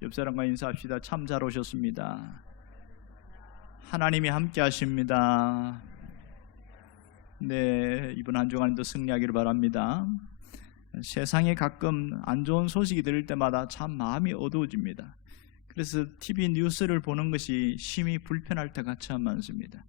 옆 사람과 인사합시다. 참 잘 오셨습니다. 하나님이 함께 하십니다. 네, 이번 한 주간도 승리하기를 바랍니다. 세상에 가끔 안 좋은 소식이 들릴 때마다 참 마음이 어두워집니다. 그래서 TV 뉴스를 보는 것이 심히 불편할 때가 참 많습니다.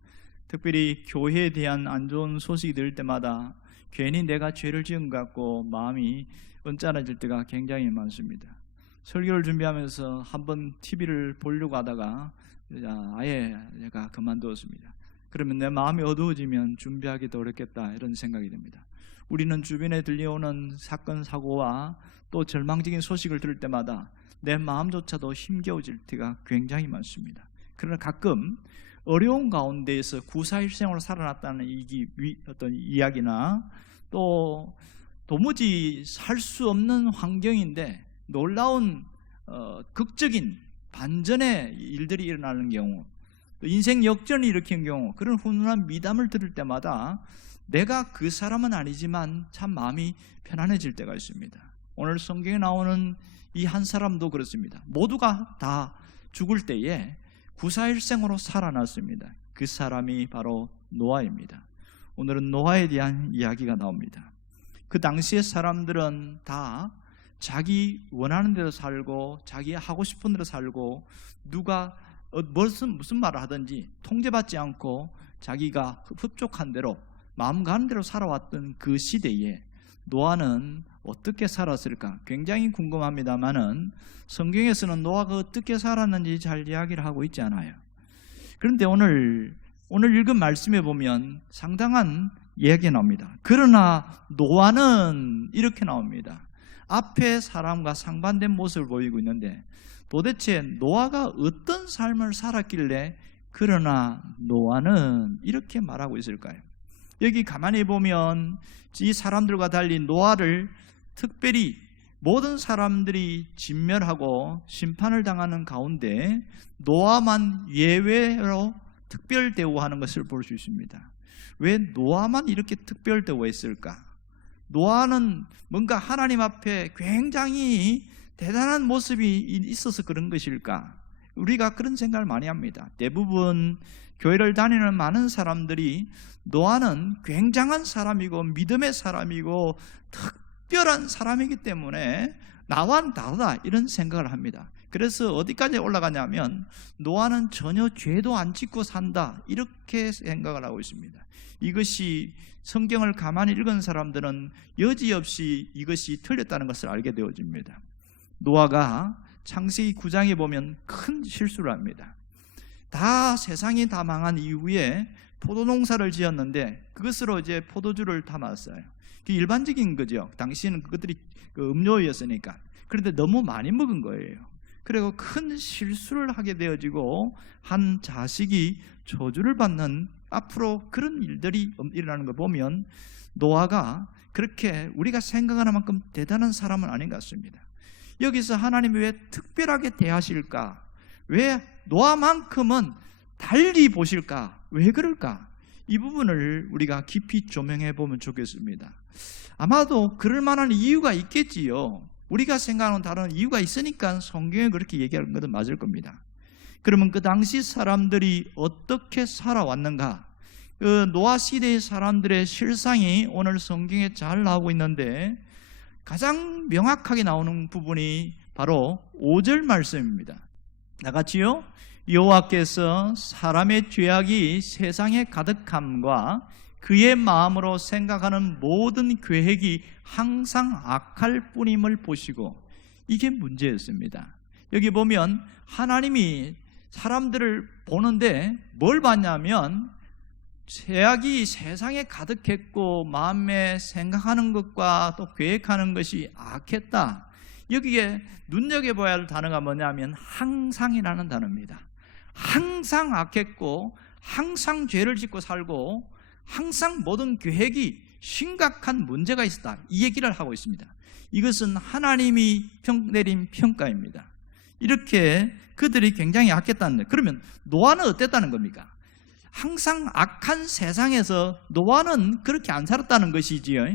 특별히 교회에 대한 안 좋은 소식이 들릴 때마다 괜히 내가 죄를 지은 것 같고 마음이 언짢아질 때가 굉장히 많습니다. 설교를 준비하면서 한번 TV를 보려고 하다가 아예 제가 그만두었습니다. 그러면 내 마음이 어두워지면 준비하기도 어렵겠다, 이런 생각이 듭니다. 우리는 주변에 들려오는 사건 사고와 또 절망적인 소식을 들을 때마다 내 마음조차도 힘겨워질 때가 굉장히 많습니다. 그러나 가끔 어려운 가운데에서 구사일생으로 살아났다는 어떤 이야기나 또 도무지 살 수 없는 환경인데 놀라운 극적인 반전의 일들이 일어나는 경우, 또 인생 역전을 일으키는 경우, 그런 훈훈한 미담을 들을 때마다 내가 그 사람은 아니지만 참 마음이 편안해질 때가 있습니다. 오늘 성경에 나오는 이 한 사람도 그렇습니다. 모두가 다 죽을 때에 구사일생으로 살아났습니다. 그 사람이 바로 노아입니다. 오늘은 노아에 대한 이야기가 나옵니다. 그 당시의 사람들은 다 자기 원하는 대로 살고 자기 하고 싶은 대로 살고 누가 무슨 말을 하든지 통제받지 않고 자기가 흡족한 대로 마음 가는 대로 살아왔던 그 시대에 노아는 어떻게 살았을까 굉장히 궁금합니다만은 성경에서는 노아가 어떻게 살았는지 잘 이야기를 하고 있지 않아요. 그런데 오늘 읽은 말씀에 보면 상당한 이야기가 나옵니다. 그러나 노아는 이렇게 나옵니다. 앞에 사람과 상반된 모습을 보이고 있는데 도대체 노아가 어떤 삶을 살았길래 그러나 노아는 이렇게 말하고 있을까요? 여기 가만히 보면 이 사람들과 달리 노아를 특별히 모든 사람들이 진멸하고 심판을 당하는 가운데 노아만 예외로 특별 대우하는 것을 볼 수 있습니다. 왜 노아만 이렇게 특별 대우했을까? 노아는 뭔가 하나님 앞에 굉장히 대단한 모습이 있어서 그런 것일까? 우리가 그런 생각을 많이 합니다. 대부분 교회를 다니는 많은 사람들이 노아는 굉장한 사람이고 믿음의 사람이고 특별한 사람이기 때문에 나와는 다르다, 이런 생각을 합니다. 그래서 어디까지 올라가냐면 노아는 전혀 죄도 안 짓고 산다, 이렇게 생각을 하고 있습니다. 이것이 성경을 가만히 읽은 사람들은 여지없이 이것이 틀렸다는 것을 알게 되어집니다. 노아가 창세기 9장에 보면 큰 실수를 합니다. 다 세상이 다 망한 이후에 포도농사를 지었는데 그것으로 이제 포도주를 담았어요. 일반적인 거죠. 당시에는 그것들이 음료였으니까. 그런데 너무 많이 먹은 거예요. 그리고 큰 실수를 하게 되어지고 한 자식이 저주를 받는, 앞으로 그런 일들이 일어나는 걸 보면 노아가 그렇게 우리가 생각하는 만큼 대단한 사람은 아닌 것 같습니다. 여기서 하나님이 왜 특별하게 대하실까? 왜 노아만큼은 달리 보실까? 왜 그럴까? 이 부분을 우리가 깊이 조명해 보면 좋겠습니다. 아마도 그럴 만한 이유가 있겠지요. 우리가 생각하는 다른 이유가 있으니까 성경에 그렇게 얘기하는 것은 맞을 겁니다. 그러면 그 당시 사람들이 어떻게 살아왔는가? 그 노아 시대의 사람들의 실상이 오늘 성경에 잘 나오고 있는데 가장 명확하게 나오는 부분이 바로 5절 말씀입니다. 다 같이요. 여호와께서 사람의 죄악이 세상에 가득함과 그의 마음으로 생각하는 모든 계획이 항상 악할 뿐임을 보시고, 이게 문제였습니다. 여기 보면 하나님이 사람들을 보는데 뭘 봤냐면 죄악이 세상에 가득했고 마음에 생각하는 것과 또 계획하는 것이 악했다. 여기에 눈여겨봐야 할 단어가 뭐냐면 항상이라는 단어입니다. 항상 악했고 항상 죄를 짓고 살고 항상 모든 계획이 심각한 문제가 있었다, 이 얘기를 하고 있습니다. 이것은 하나님이 내린 평가입니다. 이렇게 그들이 굉장히 악했다는 거예요. 그러면 노아는 어땠다는 겁니까? 항상 악한 세상에서 노아는 그렇게 안 살았다는 것이지요.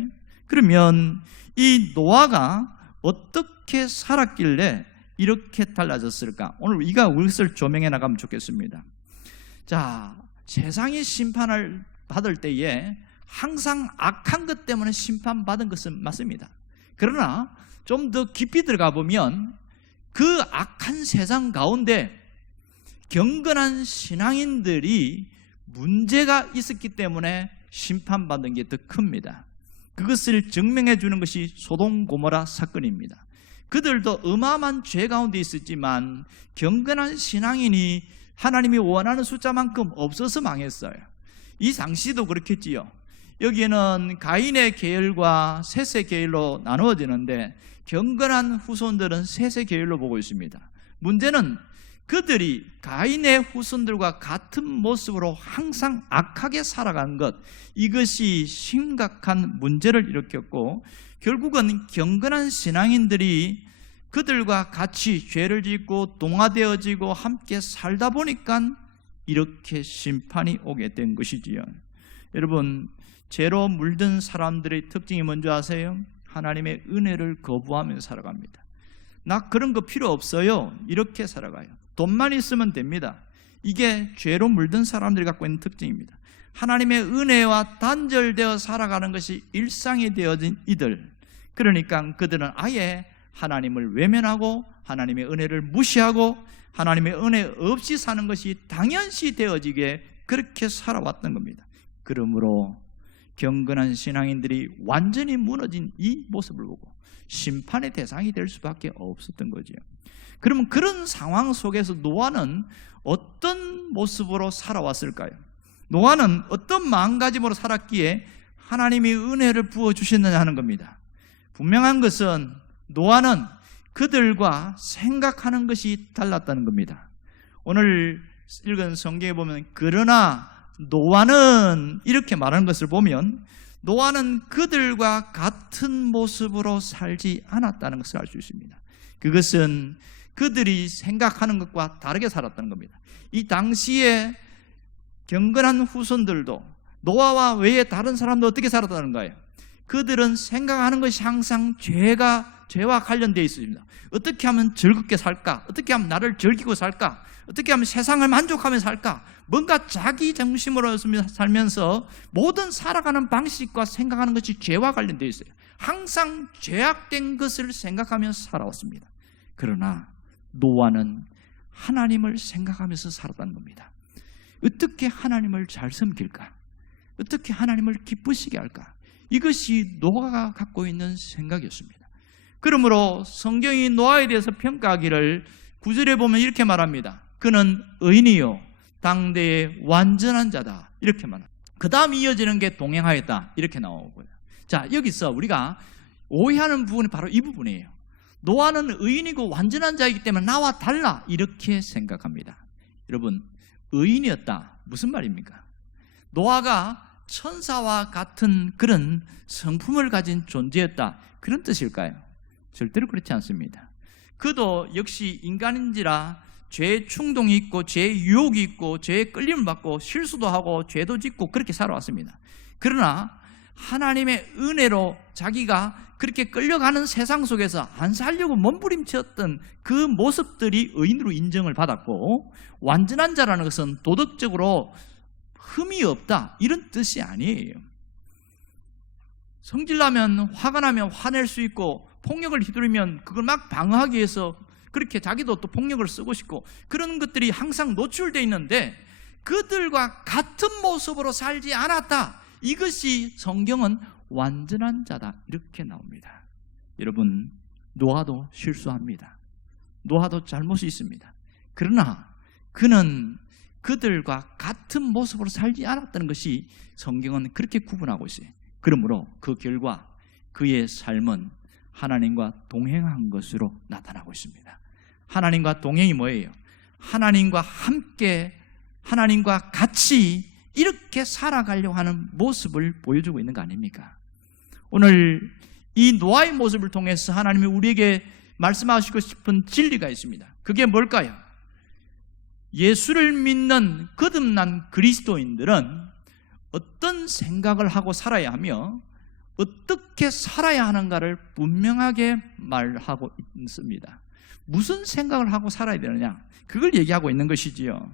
그러면 이 노아가 어떻게 살았길래 이렇게 달라졌을까? 오늘 이가 무엇을 조명해 나가면 좋겠습니다. 자, 세상이 심판을 받을 때에 항상 악한 것 때문에 심판받은 것은 맞습니다. 그러나 좀 더 깊이 들어가 보면 그 악한 세상 가운데 경건한 신앙인들이 문제가 있었기 때문에 심판받은 게 더 큽니다. 그것을 증명해 주는 것이 소돔 고모라 사건입니다. 그들도 어마어마한 죄 가운데 있었지만 경건한 신앙인이 하나님이 원하는 숫자만큼 없어서 망했어요. 이 당시도 그렇겠지요. 여기에는 가인의 계열과 셋의 계열로 나누어지는데 경건한 후손들은 셋의 계열로 보고 있습니다. 문제는 그들이 가인의 후손들과 같은 모습으로 항상 악하게 살아간 것, 이것이 심각한 문제를 일으켰고 결국은 경건한 신앙인들이 그들과 같이 죄를 짓고 동화되어지고 함께 살다 보니까 이렇게 심판이 오게 된 것이지요. 여러분, 죄로 물든 사람들의 특징이 뭔지 아세요? 하나님의 은혜를 거부하며 살아갑니다. 나 그런 거 필요 없어요, 이렇게 살아가요. 돈만 있으면 됩니다. 이게 죄로 물든 사람들이 갖고 있는 특징입니다. 하나님의 은혜와 단절되어 살아가는 것이 일상이 되어진 이들, 그러니까 그들은 아예 하나님을 외면하고 하나님의 은혜를 무시하고 하나님의 은혜 없이 사는 것이 당연시 되어지게 그렇게 살아왔던 겁니다. 그러므로 경건한 신앙인들이 완전히 무너진 이 모습을 보고 심판의 대상이 될 수밖에 없었던 거죠. 그러면 그런 상황 속에서 노아는 어떤 모습으로 살아왔을까요? 노아는 어떤 마음가짐으로 살았기에 하나님이 은혜를 부어주셨느냐 하는 겁니다. 분명한 것은 노아는 그들과 생각하는 것이 달랐다는 겁니다. 오늘 읽은 성경에 보면 그러나 노아는 이렇게 말하는 것을 보면 노아는 그들과 같은 모습으로 살지 않았다는 것을 알 수 있습니다. 그것은 그들이 생각하는 것과 다르게 살았다는 겁니다. 이 당시에 경건한 후손들도 노아와 외에 다른 사람도 어떻게 살았다는 거예요? 그들은 생각하는 것이 항상 죄와 관련되어 있습니다. 어떻게 하면 즐겁게 살까? 어떻게 하면 나를 즐기고 살까? 어떻게 하면 세상을 만족하며 살까? 뭔가 자기 중심으로 살면서 모든 살아가는 방식과 생각하는 것이 죄와 관련되어 있어요. 항상 죄악된 것을 생각하며 살아왔습니다. 그러나 노아는 하나님을 생각하면서 살았다는 겁니다. 어떻게 하나님을 잘 섬길까? 어떻게 하나님을 기쁘시게 할까? 이것이 노아가 갖고 있는 생각이었습니다. 그러므로 성경이 노아에 대해서 평가하기를 9절에 보면 이렇게 말합니다. 그는 의인이요 당대의 완전한 자다, 이렇게 말합니다. 그 다음 이어지는 게 동행하였다, 이렇게 나오고요. 자, 여기서 우리가 오해하는 부분이 바로 이 부분이에요. 노아는 의인이고 완전한 자이기 때문에 나와 달라, 이렇게 생각합니다. 여러분, 의인이었다, 무슨 말입니까? 노아가 천사와 같은 그런 성품을 가진 존재였다, 그런 뜻일까요? 절대로 그렇지 않습니다. 그도 역시 인간인지라 죄의 충동이 있고 죄의 유혹이 있고 죄의 끌림을 받고 실수도 하고 죄도 짓고 그렇게 살아왔습니다. 그러나 하나님의 은혜로 자기가 그렇게 끌려가는 세상 속에서 안 살려고 몸부림쳤던 그 모습들이 의인으로 인정을 받았고, 완전한 자라는 것은 도덕적으로 흠이 없다, 이런 뜻이 아니에요. 성질나면, 화가 나면 화낼 수 있고, 폭력을 휘두르면 그걸 막 방어하기 위해서 그렇게 자기도 또 폭력을 쓰고 싶고, 그런 것들이 항상 노출되어 있는데 그들과 같은 모습으로 살지 않았다, 이것이 성경은 완전한 자다, 이렇게 나옵니다. 여러분, 노아도 실수합니다. 노아도 잘못이 있습니다. 그러나 그는 그들과 같은 모습으로 살지 않았다는 것이 성경은 그렇게 구분하고 있어요. 그러므로 그 결과 그의 삶은 하나님과 동행한 것으로 나타나고 있습니다. 하나님과 동행이 뭐예요? 하나님과 함께, 하나님과 같이 이렇게 살아가려고 하는 모습을 보여주고 있는 거 아닙니까? 오늘 이 노아의 모습을 통해서 하나님이 우리에게 말씀하시고 싶은 진리가 있습니다. 그게 뭘까요? 예수를 믿는 거듭난 그리스도인들은 어떤 생각을 하고 살아야 하며 어떻게 살아야 하는가를 분명하게 말하고 있습니다. 무슨 생각을 하고 살아야 되느냐, 그걸 얘기하고 있는 것이지요.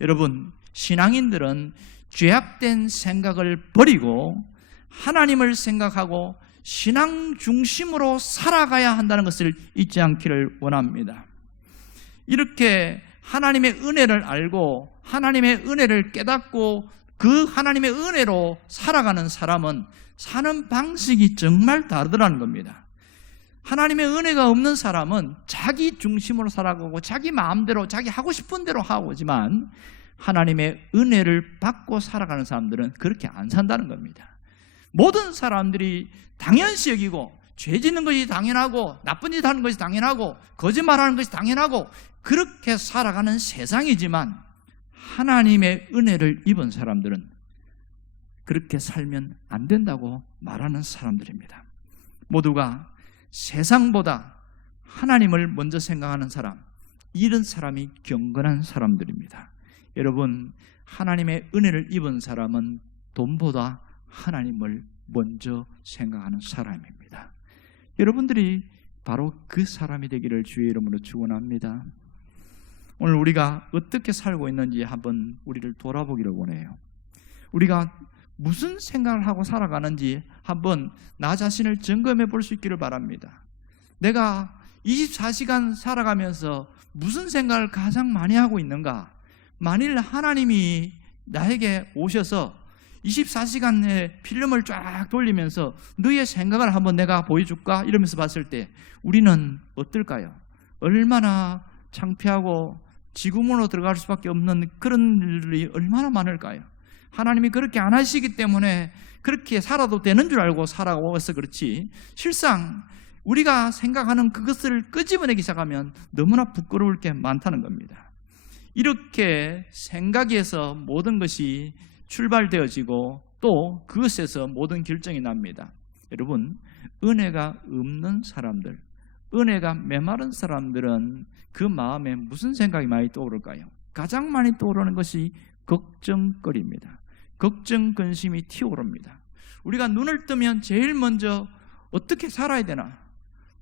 여러분, 신앙인들은 죄악된 생각을 버리고 하나님을 생각하고 신앙 중심으로 살아가야 한다는 것을 잊지 않기를 원합니다. 이렇게 하나님의 은혜를 알고 하나님의 은혜를 깨닫고 그 하나님의 은혜로 살아가는 사람은 사는 방식이 정말 다르더라는 겁니다. 하나님의 은혜가 없는 사람은 자기 중심으로 살아가고 자기 마음대로 자기 하고 싶은 대로 하고지만, 하나님의 은혜를 받고 살아가는 사람들은 그렇게 안 산다는 겁니다. 모든 사람들이 당연시 여기고 죄 짓는 것이 당연하고 나쁜 짓 하는 것이 당연하고 거짓말하는 것이 당연하고 그렇게 살아가는 세상이지만, 하나님의 은혜를 입은 사람들은 그렇게 살면 안 된다고 말하는 사람들입니다. 모두가 세상보다 하나님을 먼저 생각하는 사람, 이런 사람이 경건한 사람들입니다. 여러분, 하나님의 은혜를 입은 사람은 돈보다 하나님을 먼저 생각하는 사람입니다. 여러분들이 바로 그 사람이 되기를 주의 이름으로 축원합니다. 오늘 우리가 어떻게 살고 있는지 한번 우리를 돌아보기를 원해요. 우리가 무슨 생각을 하고 살아가는지 한번 나 자신을 점검해 볼 수 있기를 바랍니다. 내가 24시간 살아가면서 무슨 생각을 가장 많이 하고 있는가? 만일 하나님이 나에게 오셔서 24시간의 필름을 쫙 돌리면서 너의 생각을 한번 내가 보여줄까? 이러면서 봤을 때 우리는 어떨까요? 얼마나 창피하고 지구문으로 들어갈 수밖에 없는 그런 일이 얼마나 많을까요? 하나님이 그렇게 안 하시기 때문에 그렇게 살아도 되는 줄 알고 살아와서 그렇지, 실상 우리가 생각하는 그것을 끄집어내기 시작하면 너무나 부끄러울 게 많다는 겁니다. 이렇게 생각에서 모든 것이 출발되어지고 또 그것에서 모든 결정이 납니다. 여러분, 은혜가 없는 사람들, 은혜가 메마른 사람들은 그 마음에 무슨 생각이 많이 떠오를까요? 가장 많이 떠오르는 것이 걱정거리입니다. 걱정, 근심이 튀어오릅니다. 우리가 눈을 뜨면 제일 먼저 어떻게 살아야 되나,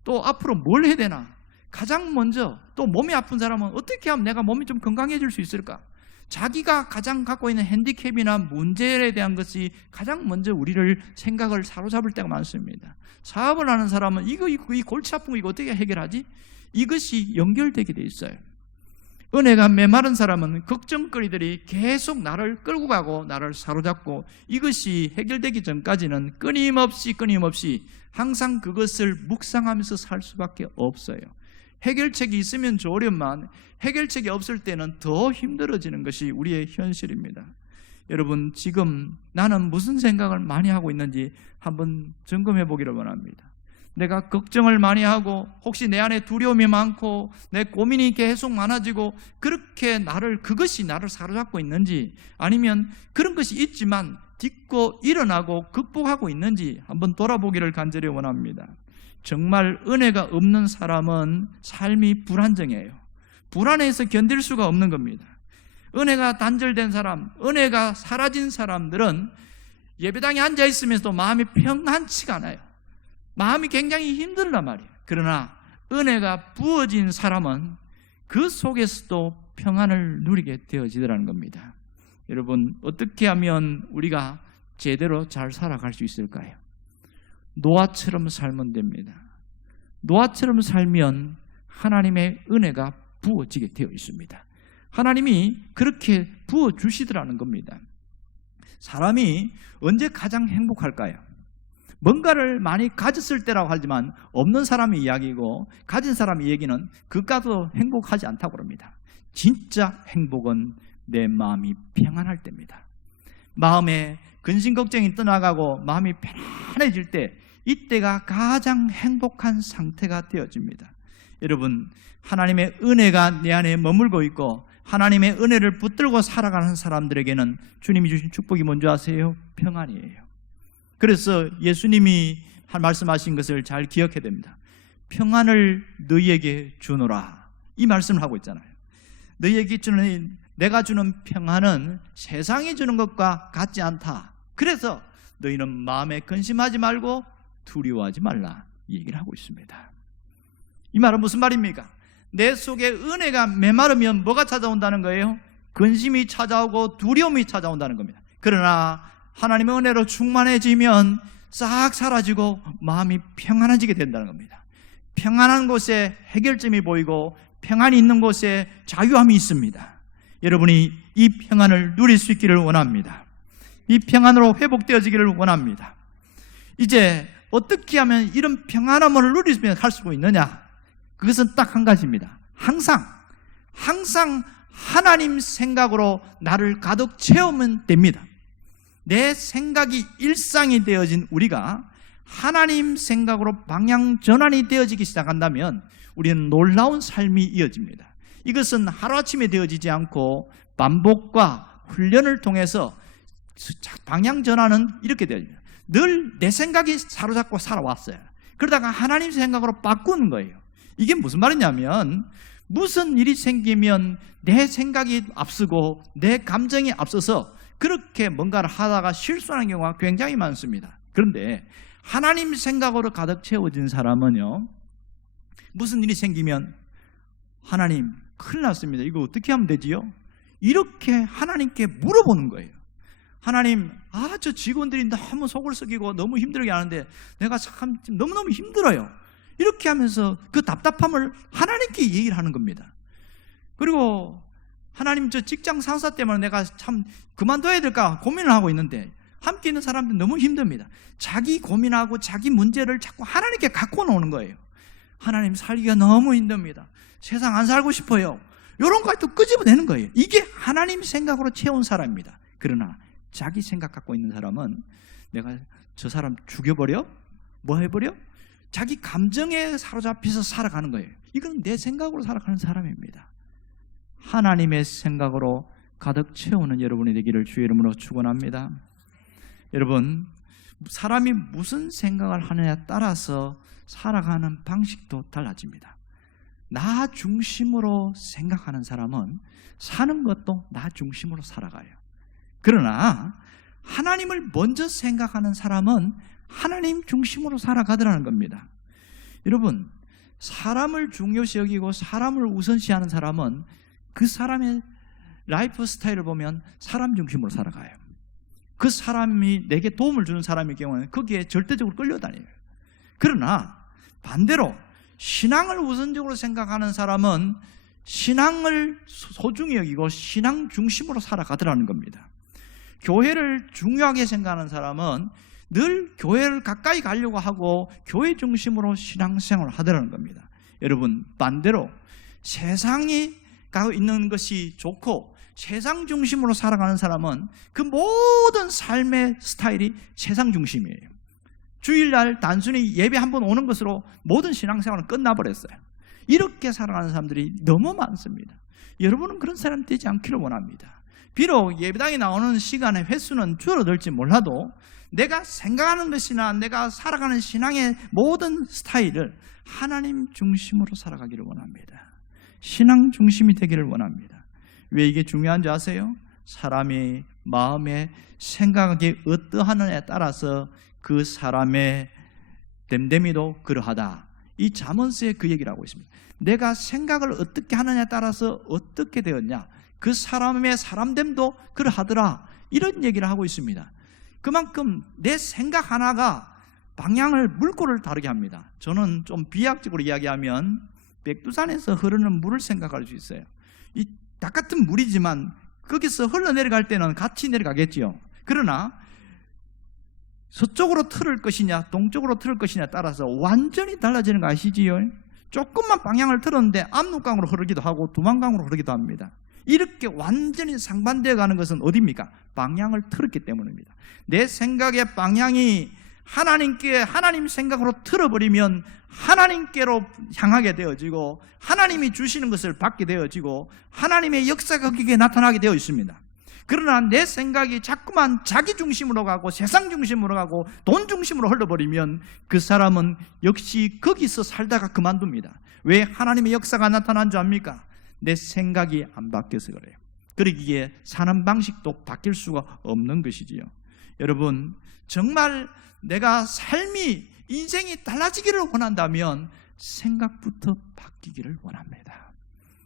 또 앞으로 뭘 해야 되나, 가장 먼저 또 몸이 아픈 사람은 어떻게 하면 내가 몸이 좀 건강해질 수 있을까, 자기가 가장 갖고 있는 핸디캡이나 문제에 대한 것이 가장 먼저 우리를 생각을 사로잡을 때가 많습니다. 사업을 하는 사람은 이 골치 아픈 거 이거 어떻게 해결하지? 이것이 연결되게 돼 있어요. 은혜가 메마른 사람은 걱정거리들이 계속 나를 끌고 가고 나를 사로잡고 이것이 해결되기 전까지는 끊임없이 항상 그것을 묵상하면서 살 수밖에 없어요. 해결책이 있으면 좋으련만 해결책이 없을 때는 더 힘들어지는 것이 우리의 현실입니다. 여러분, 지금 나는 무슨 생각을 많이 하고 있는지 한번 점검해 보기를 원합니다. 내가 걱정을 많이 하고 혹시 내 안에 두려움이 많고 내 고민이 계속 많아지고 그렇게 그것이 나를 사로잡고 있는지, 아니면 그런 것이 있지만 딛고 일어나고 극복하고 있는지 한번 돌아보기를 간절히 원합니다. 정말 은혜가 없는 사람은 삶이 불안정해요. 불안해서 견딜 수가 없는 겁니다. 은혜가 단절된 사람, 은혜가 사라진 사람들은 예배당에 앉아 있으면서도 마음이 평안치가 않아요. 마음이 굉장히 힘들단 말이에요. 그러나 은혜가 부어진 사람은 그 속에서도 평안을 누리게 되어지더라는 겁니다. 여러분, 어떻게 하면 우리가 제대로 잘 살아갈 수 있을까요? 노아처럼 살면 됩니다. 노아처럼 살면 하나님의 은혜가 부어지게 되어 있습니다. 하나님이 그렇게 부어주시더라는 겁니다. 사람이 언제 가장 행복할까요? 뭔가를 많이 가졌을 때라고 하지만 없는 사람의 이야기고 가진 사람의 얘기는 그까도 행복하지 않다고 합니다. 진짜 행복은 내 마음이 평안할 때입니다. 마음에 근심 걱정이 떠나가고 마음이 편안해질 때, 이때가 가장 행복한 상태가 되어집니다. 여러분, 하나님의 은혜가 내 안에 머물고 있고 하나님의 은혜를 붙들고 살아가는 사람들에게는 주님이 주신 축복이 뭔지 아세요? 평안이에요. 그래서 예수님이 말씀하신 것을 잘 기억해야 됩니다. 평안을 너희에게 주노라, 이 말씀을 하고 있잖아요. 너희에게 주는, 내가 주는 평안은 세상이 주는 것과 같지 않다. 그래서 너희는 마음에 근심하지 말고 두려워하지 말라, 이 얘기를 하고 있습니다. 이 말은 무슨 말입니까? 내 속에 은혜가 메마르면 뭐가 찾아온다는 거예요? 근심이 찾아오고 두려움이 찾아온다는 겁니다. 그러나 하나님의 은혜로 충만해지면 싹 사라지고 마음이 평안해지게 된다는 겁니다. 평안한 곳에 해결점이 보이고 평안이 있는 곳에 자유함이 있습니다. 여러분이 이 평안을 누릴 수 있기를 원합니다. 이 평안으로 회복되어지기를 원합니다. 이제 어떻게 하면 이런 평안함을 누리며 갈 수 있느냐? 그것은 딱 한 가지입니다. 항상 하나님 생각으로 나를 가득 채우면 됩니다. 내 생각이 일상이 되어진 우리가 하나님 생각으로 방향 전환이 되어지기 시작한다면 우리는 놀라운 삶이 이어집니다. 이것은 하루아침에 되어지지 않고 반복과 훈련을 통해서 방향 전환은 이렇게 되어집니다. 늘 내 생각이 사로잡고 살아왔어요. 그러다가 하나님 생각으로 바꾸는 거예요. 이게 무슨 말이냐면 무슨 일이 생기면 내 생각이 앞서고 내 감정이 앞서서 그렇게 뭔가를 하다가 실수하는 경우가 굉장히 많습니다. 그런데 하나님 생각으로 가득 채워진 사람은요, 무슨 일이 생기면 하나님 큰일 났습니다. 이거 어떻게 하면 되지요? 이렇게 하나님께 물어보는 거예요. 하나님, 저 직원들이 너무 속을 썩이고 너무 힘들게 하는데 내가 참 너무너무 힘들어요. 이렇게 하면서 그 답답함을 하나님께 얘기를 하는 겁니다. 그리고 하나님, 저 직장 상사 때문에 내가 참 그만둬야 될까 고민을 하고 있는데 함께 있는 사람들 너무 힘듭니다. 자기 고민하고 자기 문제를 자꾸 하나님께 갖고 노는 거예요. 하나님, 살기가 너무 힘듭니다. 세상 안 살고 싶어요. 이런 거 또 끄집어내는 거예요. 이게 하나님 생각으로 채운 사람입니다. 그러나 자기 생각 갖고 있는 사람은 내가 저 사람 죽여버려? 뭐 해버려? 자기 감정에 사로잡혀서 살아가는 거예요. 이건 내 생각으로 살아가는 사람입니다. 하나님의 생각으로 가득 채우는 여러분이 되기를 주의 이름으로 축원합니다. 여러분, 사람이 무슨 생각을 하느냐에 따라서 살아가는 방식도 달라집니다. 나 중심으로 생각하는 사람은 사는 것도 나 중심으로 살아가요. 그러나 하나님을 먼저 생각하는 사람은 하나님 중심으로 살아가더라는 겁니다. 여러분, 사람을 중요시 여기고 사람을 우선시하는 사람은 그 사람의 라이프 스타일을 보면 사람 중심으로 살아가요. 그 사람이 내게 도움을 주는 사람의 경우는 거기에 절대적으로 끌려다녀요. 그러나 반대로 신앙을 우선적으로 생각하는 사람은 신앙을 소중히 여기고 신앙 중심으로 살아가더라는 겁니다. 교회를 중요하게 생각하는 사람은 늘 교회를 가까이 가려고 하고 교회 중심으로 신앙생활을 하더라는 겁니다. 여러분, 반대로 세상이 가고 있는 것이 좋고 세상 중심으로 살아가는 사람은 그 모든 삶의 스타일이 세상 중심이에요. 주일날 단순히 예배 한번 오는 것으로 모든 신앙생활은 끝나버렸어요. 이렇게 살아가는 사람들이 너무 많습니다. 여러분은 그런 사람 되지 않기를 원합니다. 비록 예배당에 나오는 시간의 횟수는 줄어들지 몰라도 내가 생각하는 것이나 내가 살아가는 신앙의 모든 스타일을 하나님 중심으로 살아가기를 원합니다. 신앙 중심이 되기를 원합니다. 왜 이게 중요한지 아세요? 사람이 마음에 생각이 어떠하느냐에 따라서 그 사람의 됨됨이도 그러하다. 이 잠언서에 그 얘기를 하고 있습니다. 내가 생각을 어떻게 하느냐에 따라서 어떻게 되었냐, 그 사람의 사람됨도 그러하더라, 이런 얘기를 하고 있습니다. 그만큼 내 생각 하나가 방향을, 물꼬를 다르게 합니다. 저는 좀 비약적으로 이야기하면 백두산에서 흐르는 물을 생각할 수 있어요. 이 똑같은 물이지만 거기서 흘러내려갈 때는 같이 내려가겠지요. 그러나 서쪽으로 틀을 것이냐 동쪽으로 틀을 것이냐에 따라서 완전히 달라지는 거 아시지요? 조금만 방향을 틀었는데 압록강으로 흐르기도 하고 두만강으로 흐르기도 합니다. 이렇게 완전히 상반되어 가는 것은 어디입니까? 방향을 틀었기 때문입니다. 내 생각의 방향이 하나님 생각으로 틀어버리면 하나님께로 향하게 되어지고 하나님이 주시는 것을 받게 되어지고 하나님의 역사가 거기에 나타나게 되어 있습니다. 그러나 내 생각이 자꾸만 자기 중심으로 가고 세상 중심으로 가고 돈 중심으로 흘러버리면 그 사람은 역시 거기서 살다가 그만둡니다. 왜 하나님의 역사가 나타난 줄 압니까? 내 생각이 안 바뀌어서 그래요. 그러기에 사는 방식도 바뀔 수가 없는 것이지요. 여러분, 정말 내가 삶이 인생이 달라지기를 원한다면 생각부터 바뀌기를 원합니다.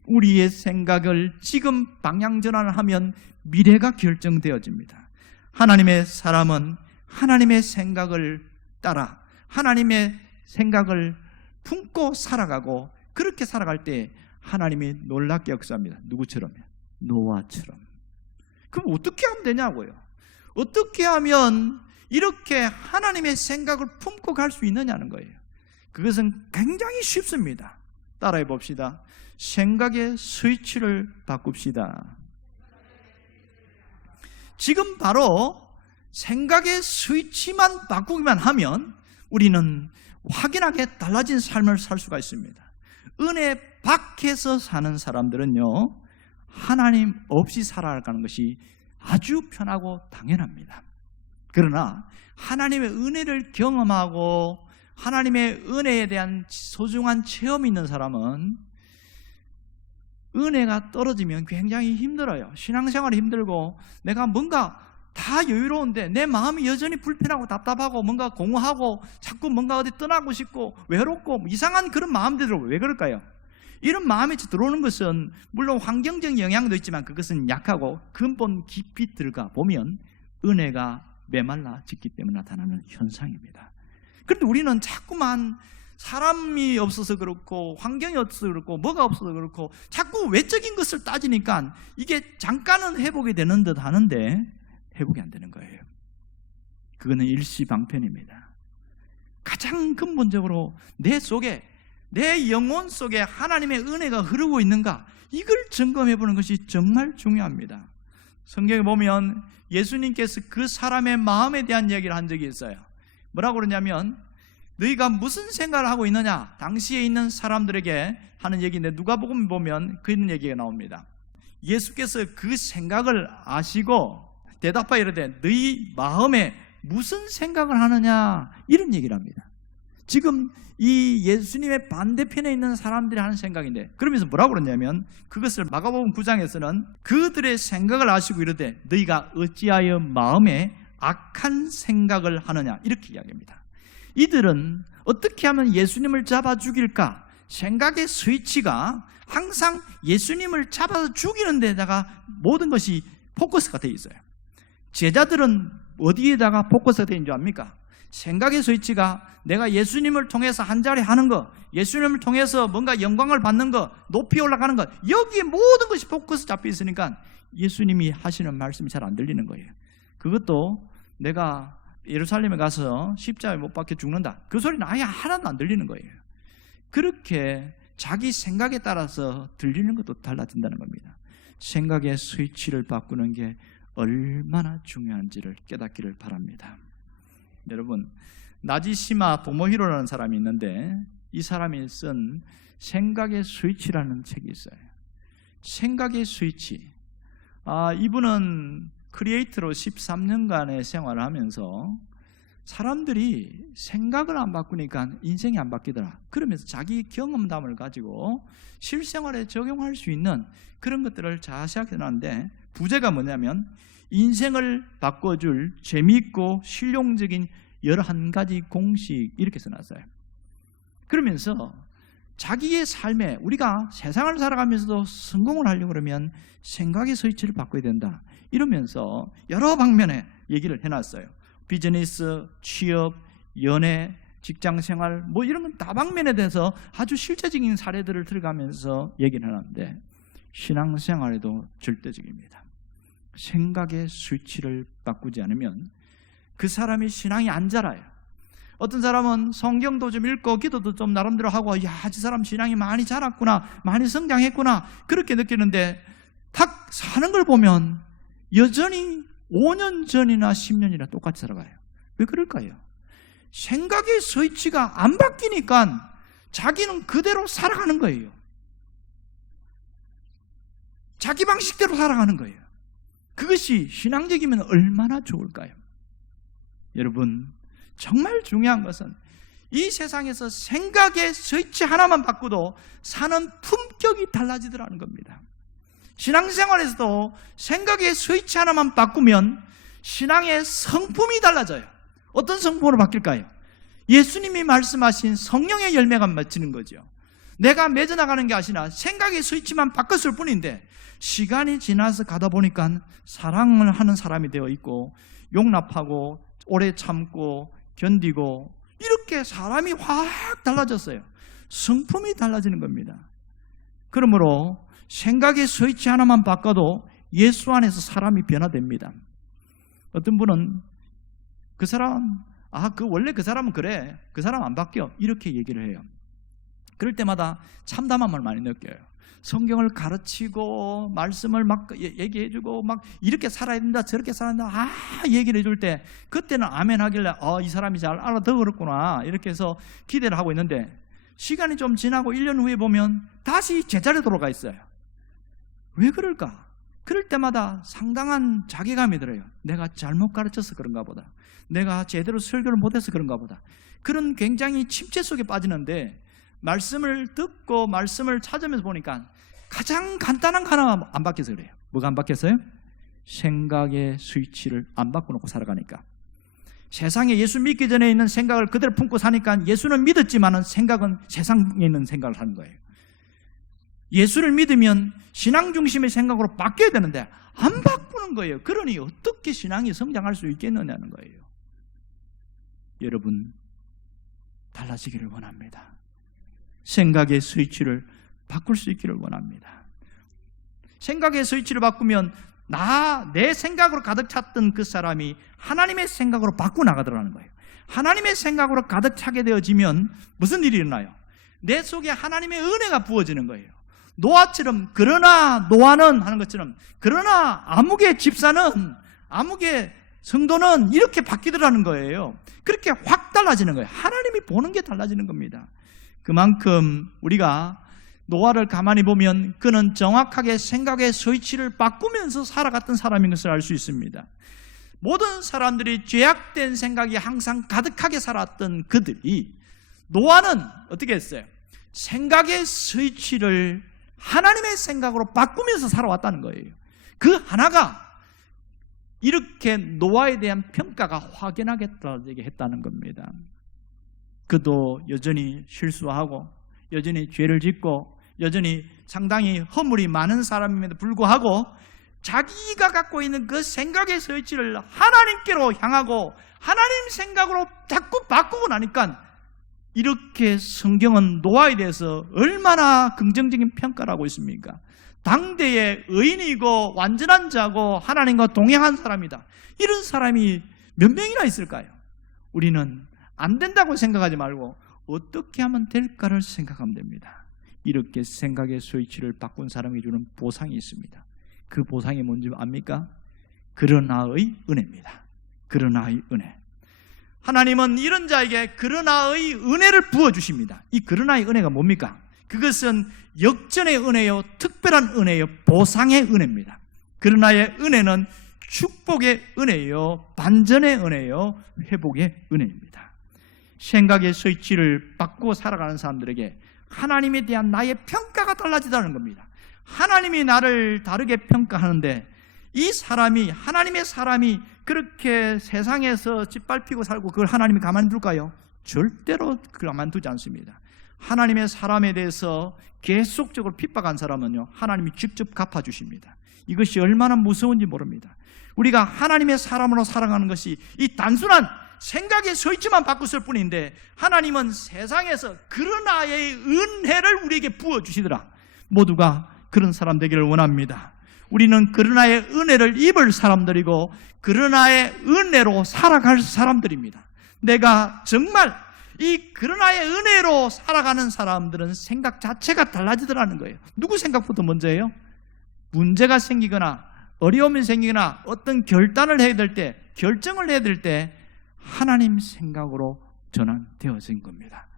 우리의 생각을 지금 방향 전환을 하면 미래가 결정되어집니다. 하나님의 사람은 하나님의 생각을 따라 하나님의 생각을 품고 살아가고, 그렇게 살아갈 때 하나님이 놀랍게 역사합니다. 누구처럼요? 노아처럼. 그럼 어떻게 하면 되냐고요? 어떻게 하면 이렇게 하나님의 생각을 품고 갈 수 있느냐는 거예요. 그것은 굉장히 쉽습니다. 따라해 봅시다. 생각의 스위치를 바꿉시다. 지금 바로 생각의 스위치만 바꾸기만 하면 우리는 확연하게 달라진 삶을 살 수가 있습니다. 은혜 밖에서 사는 사람들은요, 하나님 없이 살아가는 것이 아주 편하고 당연합니다. 그러나 하나님의 은혜를 경험하고 하나님의 은혜에 대한 소중한 체험이 있는 사람은 은혜가 떨어지면 굉장히 힘들어요. 신앙생활이 힘들고, 내가 뭔가 다 여유로운데 내 마음이 여전히 불편하고 답답하고 뭔가 공허하고 자꾸 뭔가 어디 떠나고 싶고 외롭고 이상한 그런 마음들이 들어오고. 왜 그럴까요? 이런 마음이 들어오는 것은 물론 환경적 영향도 있지만 그것은 약하고 근본 깊이 들어가 보면 은혜가 메말라졌기 때문에 나타나는 현상입니다. 그런데 우리는 자꾸만 사람이 없어서 그렇고 환경이 없어서 그렇고 뭐가 없어서 그렇고 자꾸 외적인 것을 따지니까 이게 잠깐은 회복이 되는 듯 하는데 회복이 안 되는 거예요. 그거는 일시방편입니다. 가장 근본적으로 내 속에, 내 영혼 속에 하나님의 은혜가 흐르고 있는가, 이걸 점검해 보는 것이 정말 중요합니다. 성경에 보면 예수님께서 그 사람의 마음에 대한 얘기를 한 적이 있어요. 뭐라고 그러냐면, 너희가 무슨 생각을 하고 있느냐, 당시에 있는 사람들에게 하는 얘기인데, 누가복음 보면 그런 얘기가 나옵니다. 예수께서 그 생각을 아시고 대답하여 이르되 너희 마음에 무슨 생각을 하느냐, 이런 얘기를 합니다. 지금 이 예수님의 반대편에 있는 사람들이 하는 생각인데, 그러면서 뭐라고 그러냐면, 그것을 마가복음 9장에서는 그들의 생각을 아시고 이르되 너희가 어찌하여 마음에 악한 생각을 하느냐, 이렇게 이야기합니다. 이들은 어떻게 하면 예수님을 잡아 죽일까, 생각의 스위치가 항상 예수님을 잡아서 죽이는 데다가 모든 것이 포커스가 되어 있어요. 제자들은 어디에다가 포커스가 되어 있는 줄 압니까? 생각의 스위치가 내가 예수님을 통해서 한 자리 하는 것, 예수님을 통해서 뭔가 영광을 받는 것, 높이 올라가는 것, 여기에 모든 것이 포커스 잡혀 있으니까 예수님이 하시는 말씀이 잘 안 들리는 거예요. 그것도 내가 예루살렘에 가서 십자가에 못 박혀 죽는다, 그 소리는 아예 하나도 안 들리는 거예요. 그렇게 자기 생각에 따라서 들리는 것도 달라진다는 겁니다. 생각의 스위치를 바꾸는 게 얼마나 중요한지를 깨닫기를 바랍니다. 여러분, 나지시마 도모히로라는 사람이 있는데, 이 사람이 쓴 생각의 스위치라는 책이 있어요. 생각의 스위치. 이분은 크리에이터로 13년간의 생활을 하면서 사람들이 생각을 안 바꾸니까 인생이 안 바뀌더라, 그러면서 자기 경험담을 가지고 실생활에 적용할 수 있는 그런 것들을 자세하게 해놨는데, 부제가 뭐냐면 인생을 바꿔줄 재미있고 실용적인 11가지 공식, 이렇게 써놨어요. 그러면서 자기의 삶에, 우리가 세상을 살아가면서도 성공을 하려고 그러면 생각의 스위치를 바꿔야 된다, 이러면서 여러 방면에 얘기를 해놨어요. 비즈니스, 취업, 연애, 직장생활, 뭐 이런 건 다방면에 대해서 아주 실제적인 사례들을 들어가면서 얘기를 해놨는데, 신앙생활에도 절대적입니다. 생각의 스위치를 바꾸지 않으면 그 사람이 신앙이 안 자라요. 어떤 사람은 성경도 좀 읽고 기도도 좀 나름대로 하고, 야, 저 사람 신앙이 많이 자랐구나, 많이 성장했구나, 그렇게 느끼는데 딱 사는 걸 보면 여전히 5년 전이나 10년이나 똑같이 살아가요. 왜 그럴까요? 생각의 스위치가 안 바뀌니까 자기는 그대로 살아가는 거예요. 자기 방식대로 살아가는 거예요. 그것이 신앙적이면 얼마나 좋을까요? 여러분, 정말 중요한 것은 이 세상에서 생각의 스위치 하나만 바꾸도 사는 품격이 달라지더라는 겁니다. 신앙생활에서도 생각의 스위치 하나만 바꾸면 신앙의 성품이 달라져요. 어떤 성품으로 바뀔까요? 예수님이 말씀하신 성령의 열매가 맺히는 거죠. 내가 맺어나가는 게 아니라 생각의 스위치만 바꿨을 뿐인데 시간이 지나서 가다 보니까 사랑을 하는 사람이 되어 있고 용납하고 오래 참고 견디고 이렇게 사람이 확 달라졌어요. 성품이 달라지는 겁니다. 그러므로 생각의 스위치 하나만 바꿔도 예수 안에서 사람이 변화됩니다. 어떤 분은 그 사람 원래 그 사람은 그래, 그 사람 안 바뀌어, 이렇게 얘기를 해요. 그럴 때마다 참담함을 많이 느껴요. 성경을 가르치고 말씀을 막 얘기해주고 막 이렇게 살아야 된다 저렇게 살아야 된다 얘기를 해줄 때 그때는 아멘 하길래 이 사람이 잘 알아들었구나 이렇게 해서 기대를 하고 있는데 시간이 좀 지나고 1년 후에 보면 다시 제자리에 돌아가 있어요. 왜 그럴까? 그럴 때마다 상당한 자괴감이 들어요. 내가 잘못 가르쳐서 그런가 보다, 내가 제대로 설교를 못해서 그런가 보다, 그런 굉장히 침체 속에 빠지는데 말씀을 듣고 말씀을 찾으면서 보니까 가장 간단한 거 하나 안 바뀌어서 그래요. 뭐가 안 바뀌었어요? 생각의 스위치를 안 바꿔놓고 살아가니까. 세상에 예수 믿기 전에 있는 생각을 그대로 품고 사니까 예수는 믿었지만 생각은 세상에 있는 생각을 하는 거예요. 예수를 믿으면 신앙 중심의 생각으로 바뀌어야 되는데 안 바꾸는 거예요. 그러니 어떻게 신앙이 성장할 수 있겠느냐는 거예요. 여러분, 달라지기를 원합니다. 생각의 스위치를 바꿀 수 있기를 원합니다. 생각의 스위치를 바꾸면 내 생각으로 가득 찼던 그 사람이 하나님의 생각으로 바꾸어 나가더라는 거예요. 하나님의 생각으로 가득 차게 되어지면 무슨 일이 일어나요? 내 속에 하나님의 은혜가 부어지는 거예요. 노아처럼 그러나 노아는 하는 것처럼 그러나 아무개 집사는 아무개 성도는 이렇게 바뀌더라는 거예요. 그렇게 확 달라지는 거예요. 하나님이 보는 게 달라지는 겁니다. 그만큼 우리가 노아를 가만히 보면 그는 정확하게 생각의 스위치를 바꾸면서 살아갔던 사람인 것을 알 수 있습니다. 모든 사람들이 죄악된 생각이 항상 가득하게 살았던 그들이 노아는 어떻게 했어요? 생각의 스위치를 하나님의 생각으로 바꾸면서 살아왔다는 거예요. 그 하나가 이렇게 노아에 대한 평가가 확연하게 떨어지게 했다는 겁니다. 그도 여전히 실수하고 여전히 죄를 짓고 여전히 상당히 허물이 많은 사람임에도 불구하고 자기가 갖고 있는 그 생각의 스위치를 하나님께로 향하고 하나님 생각으로 자꾸 바꾸고 나니까 이렇게 성경은 노아에 대해서 얼마나 긍정적인 평가를 하고 있습니까? 당대의 의인이고 완전한 자고 하나님과 동행한 사람이다. 이런 사람이 몇 명이나 있을까요? 우리는 안 된다고 생각하지 말고 어떻게 하면 될까를 생각하면 됩니다. 이렇게 생각의 스위치를 바꾼 사람이 주는 보상이 있습니다. 그 보상이 뭔지 압니까? 그러나의 은혜입니다. 그러나의 은혜. 하나님은 이런 자에게 그러나의 은혜를 부어주십니다. 이 그러나의 은혜가 뭡니까? 그것은 역전의 은혜요, 특별한 은혜요, 보상의 은혜입니다. 그러나의 은혜는 축복의 은혜요, 반전의 은혜요, 회복의 은혜입니다. 생각의 스위치를 바꾸고 살아가는 사람들에게 하나님에 대한 나의 평가가 달라지다는 겁니다. 하나님이 나를 다르게 평가하는데 이 사람이, 하나님의 사람이 그렇게 세상에서 짓밟히고 살고 그걸 하나님이 가만히 둘까요? 절대로 가만두지 않습니다. 하나님의 사람에 대해서 계속적으로 핍박한 사람은요, 하나님이 직접 갚아주십니다. 이것이 얼마나 무서운지 모릅니다. 우리가 하나님의 사람으로 살아가는 것이 이 단순한 생각의 스위치만 바꿨을 뿐인데 하나님은 세상에서 그러나의 은혜를 우리에게 부어주시더라. 모두가 그런 사람 되기를 원합니다. 우리는 그러나의 은혜를 입을 사람들이고 그러나의 은혜로 살아갈 사람들입니다. 내가 정말 이 그러나의 은혜로 살아가는 사람들은 생각 자체가 달라지더라는 거예요. 누구 생각부터 먼저예요? 문제가 생기거나 어려움이 생기거나 어떤 결단을 해야 될 때, 결정을 해야 될 때 하나님 생각으로 전환되어진 겁니다.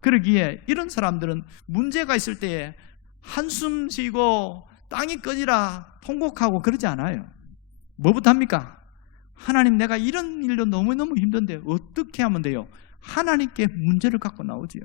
그러기에 이런 사람들은 문제가 있을 때에 한숨 쉬고 땅이 꺼지라 통곡하고 그러지 않아요. 뭐부터 합니까? 하나님, 내가 이런 일로 너무너무 힘든데 어떻게 하면 돼요? 하나님께 문제를 갖고 나오지요.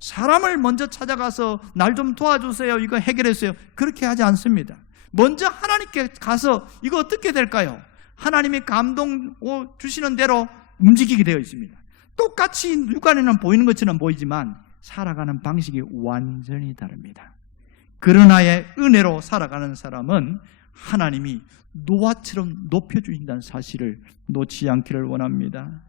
사람을 먼저 찾아가서 날 좀 도와주세요, 이거 해결했어요, 그렇게 하지 않습니다. 먼저 하나님께 가서 이거 어떻게 될까요? 하나님이 감동 주시는 대로 움직이게 되어 있습니다. 똑같이 육안에는 보이는 것처럼 보이지만 살아가는 방식이 완전히 다릅니다. 그러나의 은혜로 살아가는 사람은 하나님이 노아처럼 높여주신다는 사실을 놓지 않기를 원합니다.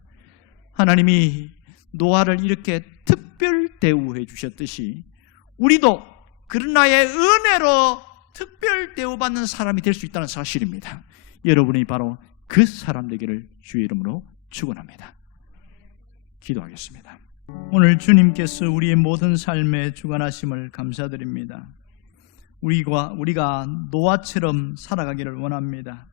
하나님이 노아를 이렇게 특별 대우해 주셨듯이 우리도 그러나의 은혜로 특별 대우받는 사람이 될 수 있다는 사실입니다. 여러분이 바로 그 사람 되기를 주의 이름으로 축원합니다. 기도하겠습니다. 오늘 주님께서 우리의 모든 삶에 주관하심을 감사드립니다. 우리가 노아처럼 살아가기를 원합니다.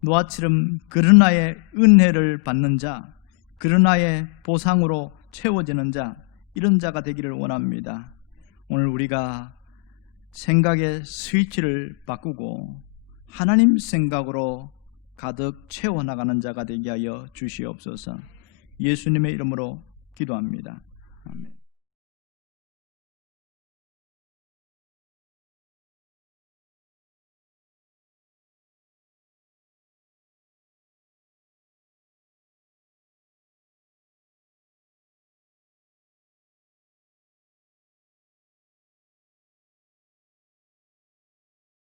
노아처럼 그러나의 은혜를 받는 자, 그러나의 보상으로 채워지는 자, 이런 자가 되기를 원합니다. 오늘 우리가 생각의 스위치를 바꾸고 하나님 생각으로 가득 채워나가는 자가 되게 하여 주시옵소서. 예수님의 이름으로 기도합니다. 아멘.